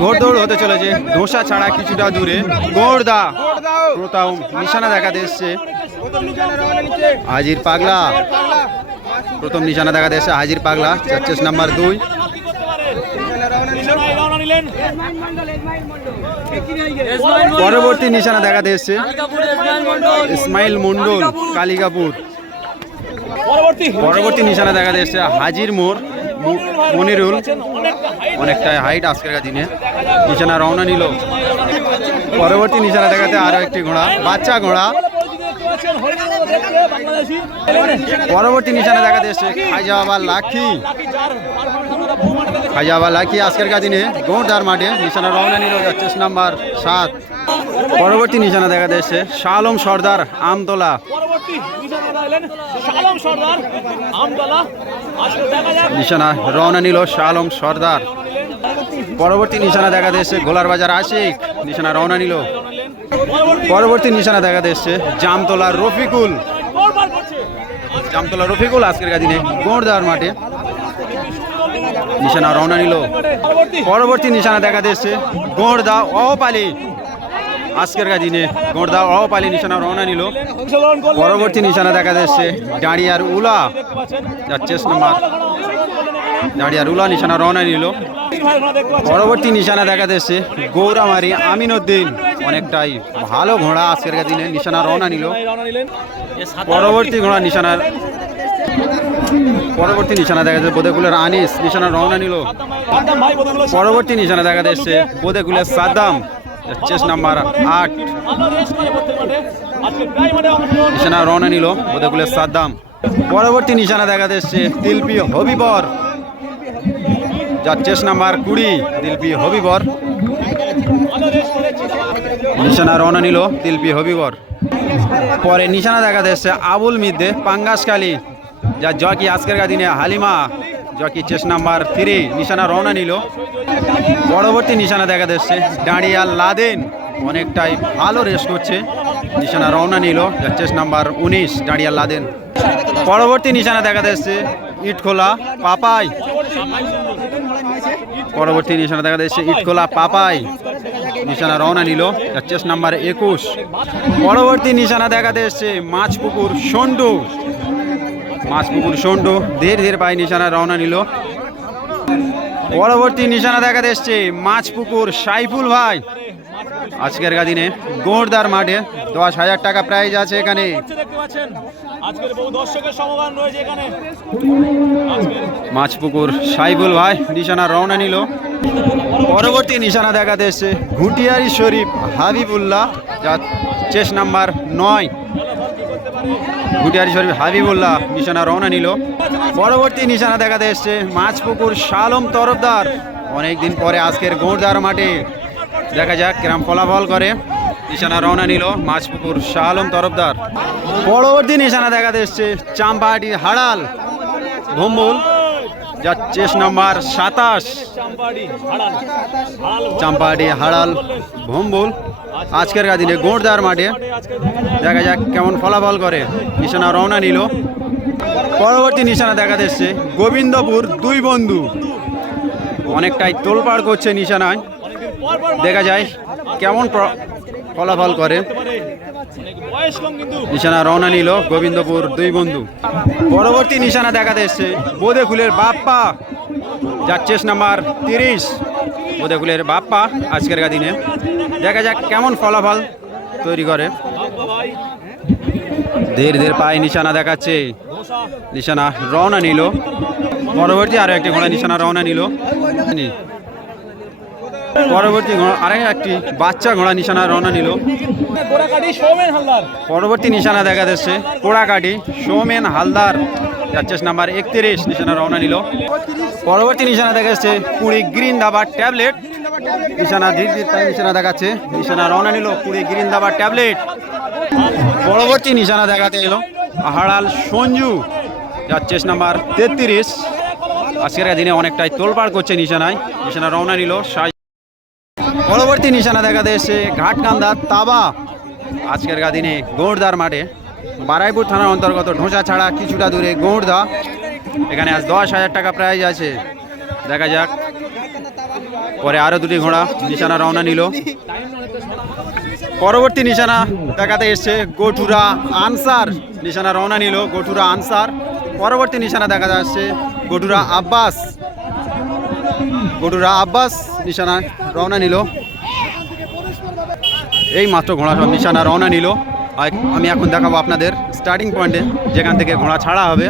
ঘোড়দৌড় হতে চলেছে ঢোসা ছাড়া কিছুটা দূরে। গোড়দা প্রথম নিশানা দেখাতে এসছে হাজির পাগলা। প্রথম নিশানা দেখাতে এসছে হাজির পাগলা, চেস নাম্বার 2। পরবর্তী নিশানা দেখাতে এসছে ইসমাইল মন্ডল কালিকাপুর। পরবর্তী নিশানা দেখাতে এসছে হাজির মোড় মনিরুল, অনেকটাই হাইট আজকের দিনে। নিশানা রওনা নিল। পরবর্তী নিশানা দেখাতে আরো একটি ঘোড়া, বাচ্চা ঘোড়া। পরবর্তী নিশানা দেখাতে এসছে খাজাবা লাখি। খাজাবা লাখি আজকের দিনে গৌড়দার মাঠে নিশানা রওনা নিল, চেস নাম্বার 7। পরবর্তী নিশানা দেখাতে এসছে শালম সর্দার আমতলা। নিশানা রওনা নিল শালম সর্দার। পরবর্তী নিশানা দেখাতে এসছে গোলার বাজার আশিক। নিশানা রওনা নিল। পরবর্তী নিশানা দেখাতে এসছে জামতলার রফিকুল। জামতলা রফিকুল আজকের দিনে গৌড়দার মাঠে নিশানা রওনা নিল। পরবর্তী নিশানা দেখাতে এসছে গোড়দা অপালি। আজকের দিনে গোড়দা অপালি নিশানা রওনা নিল। পরবর্তী নিশানা দেখাতে এসছে ডাঁড়িয়ার উলা, যার চেস নাম্বার ডাঁড়িয়ার উলা। নিশানা রওনা নিল। পরবর্তী নিশানা দেখাতে এসছে গৌরামারি আমিনুদ্দিন, অনেকটাই ভালো ঘোড়া আজকের দিনে নিশানা রওনা নিল। পরবর্তী ঘোড়া নিশানার পরবর্তী নিশানা দেখা যাচ্ছে বোদেকুলের আনিস। নিশানা রওনা নিল। পরবর্তী নিশানা দেখা যাচ্ছে বোদেকুলের সাদ্দাম, চেস নাম্বার 8। নিশানা রওনা নিল বোদেকুলের সাদ্দাম। পরবর্তী নিশানা দেখা যাচ্ছে দিলপি হবিবর, যার চেস নাম্বার 20। দিলপি হবিবর নিশানা রওনা নিল দিলপি হবিবর। পরে নিশানা দেখা যাচ্ছে আবুল মিদ্দে পাঙ্গাসকালী, যা জকি আজকের দিনে হালিমা, জকি চেস নাম্বার 3। নিশানা রওনা নিল। পরবর্তী নিশানা দেখা যাচ্ছে ডাঁড়িয়া লাদেন, অনেকটাই ভালো রেস করছে। নিশানা রওনা নিল, যা চেস নাম্বার 19 ডাঁড়িয়া লাদেন। পরবর্তী নিশানা দেখা যাচ্ছে ইটখোলা পাপাই। পরবর্তী নিশানা দেখা যাচ্ছে ইটখোলা পাপাই। নিশানা রওনা নিল, যা চেস নাম্বার 21। পরবর্তী নিশানা দেখা যাচ্ছে মাছপুকুর সন্ডু। মাছপুকুর সন্ডু ধীরে ধীরে পায়ে নিশানা রওনা নিল। পরবর্তী নিশানা দেখা যাচ্ছে মাছপুকুর সাইফুল ভাই। আজকের দিনে গৌড়দার মাঠে 10,000 টাকা প্রাইজ আছে এখানে। মাছপুকুর সাইফুল ভাই নিশানা রওনা নিল। পরবর্তী নিশানা দেখা যাচ্ছে ঘুটিয়ারি শরীফ হাবিবুল্লাহ, যার চেস নাম্বার 9। ঘুটিয়ারি শরীফ হাবিবুল্লাহ নিশানা রওনা নিল। পরবর্তী নিশানা দেখা যাচ্ছে মাছপুকুর শালম তরফদার। অনেকদিন পরে আজকের গৌড়দার মাঠে, দেখা যাক কিরম ফলাফল করে। নিশানা রওনা নিল মাছপুকুর শালম তরফদার। পরবর্তী নিশানা দেখা যাচ্ছে চাম্পাহাটি হাড়াল ভম্বুল, যার চেস নাম্বার 27। চাম্পাহাটি হাড়াল ভম্বুল আজকের দিনে গৌড়দার মাঠে, দেখা যাক কেমন ফলাফল করে। নিশানা রওনা নিল। পরবর্তী নিশানা দেখা যাচ্ছে গোবিন্দপুর 2 বন্ধু, অনেকটাই তোলপাড় করছে নিশানায়। দেখা যায় কেমন ফলাফল করে। নিশানা রওনা নিল গোবিন্দপুর 2 বন্ধু। পরবর্তী নিশানা দেখা যাচ্ছে বোদেকুলের বাপ্পা, যার চেস নাম্বার 30। বোদেকুলের বাপ্পা আজকের দিনে, দেখা যাক কেমন ফলাফল তৈরি করে। ধীরে ধীরে পায়ে নিশানা দেখাচ্ছে। নিশানা রওনা নিল। পরবর্তী আরো একটি ঘোড়া নিশানা রওনা নিল। পরবর্তী আরেক একটি বাচ্চা ঘোড়া নিশানা রওনা নিল। পরবর্তী নিশানা দেখা যাচ্ছে পোড়াকাটি সৌমেন হালদার, যার চেস নাম্বার 31। নিশানা রওনা নিল। পরবর্তী নিশানা দেখা যাচ্ছে পুরী গ্রিন দাবার ট্যাবলেট। নিশানা ধীরে ধীরে নিশানা দেখাচ্ছে। নিশানা রওনা নিল পুরী গ্রিন দাবার ট্যাবলেট। পরবর্তী নিশানা দেখাতে এলো হাড়াল সঞ্জু, যার চেস নাম্বার 33। আজকের দিনে অনেকটাই তোলপাড় করছে নিশানায়। নিশানা রওনা নিল। পরবর্তী নিশানা দেখাতে এসে ঘাটকান্দা তাবা, আজকের দিনে গৌড়দার মাঠে বারাইপুর থানার অন্তর্গত ঢোসা ছাড়া কিছুটা দূরে গৌড়দা। এখানে আজ 10,000 টাকা প্রাইজ আছে। দেখা যাক পরে আরও দুটি ঘোড়া নিশানা রওনা নিল। পরবর্তী নিশানা দেখাতে এসছে গঠুরা আনসার, নিশানা রওনা নিল গঠুরা আনসার। পরবর্তী নিশানা দেখা যাচ্ছে গঠুরা আব্বাস, গঠুরা আব্বাস নিশানা রওনা নিল। এই মাত্র ঘোড়া সব নিশানা রওনা নিল। আমি এখন দেখাবো আপনাদের স্টার্টিং পয়েন্টে, যেখান থেকে ঘোড়া ছাড়া হবে।